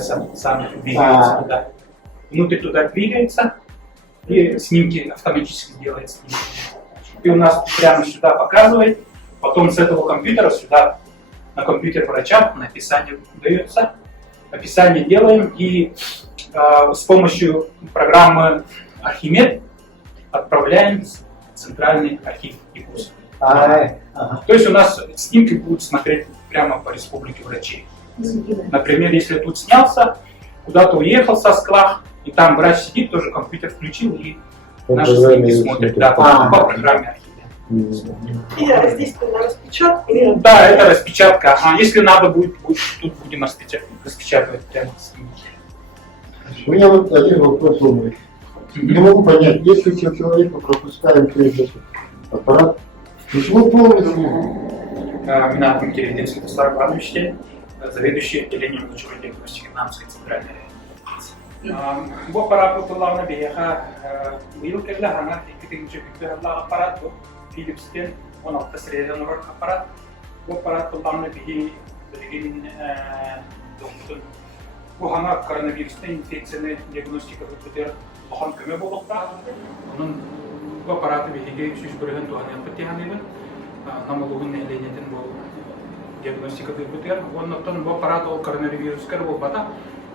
сами двигаются туда. Внутрь туда двигается, и снимки автоматически делает снимки. И у нас прямо сюда показывает, потом с этого компьютера сюда на компьютер врача написание дается. Описание делаем и с помощью программы Архимед отправляем в центральный архив ИКУС. То есть у нас снимки будут смотреть прямо по республике врачей. Например, если тут снялся, куда-то уехал со склах, и там врач сидит, тоже компьютер включил и наши снимки смотрит по программе Архимед. И здесь на распечатку? Да, это распечатка. Если надо будет, тут будем распечатывать прямо снимки. У меня вот один вопрос умный. Не могу понять, если человека пропускаем через этот аппарат, почему полностью? Меня Дмитрий Святослав Иванович, заведующий отделением лучевой диагностики Намской центральной реанимации. Bu аппарат kullanma beyaha yıl kelle hana ikinci bir apparat bu. Philips'ten 16 seriden olan apparat. Bu apparat kullanma beyi bilgin doktor. Bu hana koronavirüsten infeksiyonu diagnostika yapıdır. Bakan köme bulukta. Onun bu apparatı beyi süs bölgen doğan yapıtı hanımı. Намалугун элементин бул диагностика кылбытыр. Оннотон бу аппарат ол коронавируска болбата.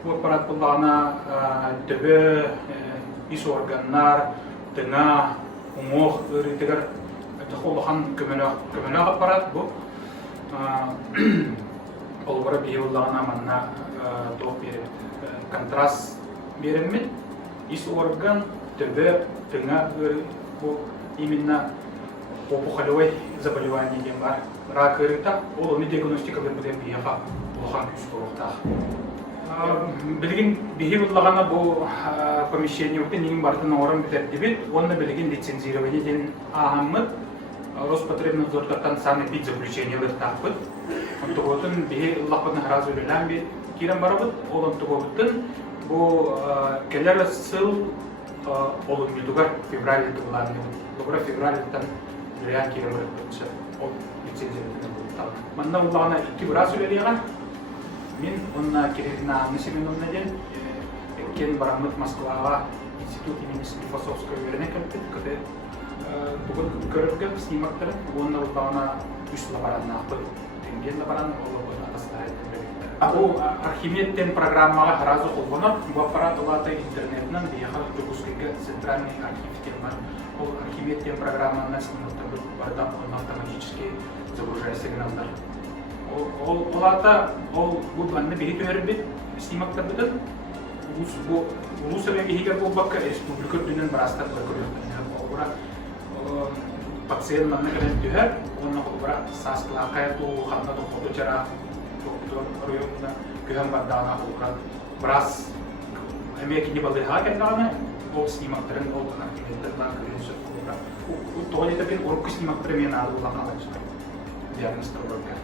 Бу аппарат булгана төбө, ис органнар, тына, умох ырытыгар тохолхан көмөнө аппарат бу. Ол бара биылгана манна топ берет. Контраст беремит. Ис орган, төбө, тына бу именно опухолевое заболевание бар. Рак ырыта, ол оны диагностика бербеден бияга улахан күч болукта. Билген бихи буллагана бу помещение өтен нигин бартын орын битет, онны билген лицензирование ден агаммыт Роспотребнадзордан саны бит заключениялар таппыт. Онтоготун бихи уллахпын разы билен бит кирен барабыт, ол онтоготун бу келер сыл олун билдугар февраль туланы. Добра февральтан реально кирен барабыт. Ол лицензирование бултал. Манна уллагана 2 раз үлелеган. Мен онна керегна анысымен онна ден кен барамыт Москвага институт имени Склифосовского вернекалпет, каде бүгін көріргі снимактары, онна уллагана 3 лабаранна ақпыл. Тенген лабаранна олы атастары. Бұл Архимедтен программаға разы қолғаныр, бұл аппарат олаты интернетінен бияға жүгізгігі центральный архивтен бар. Ол Архимедтен программаны снимактары барда он автоматически загружая сигналдар. Олата ол бұл банны бейт өрбет снимактар бітін. Улусырын бейгер бұл баққа республика дүнін барастар көрілді. Пациент манны кірін түйер, оны құлбыра сасқыла қайырту, қанады құлды жара, доктор районына күйен бардағына құлбыра біраз әмекіне балыға кәлдағына ол снимактарын ол архимедтерден көрінсі құлбыра. Тоғын етіпен ұрыққы снимактары мен алуылағына алайшылар. Диагностар ұрыққа.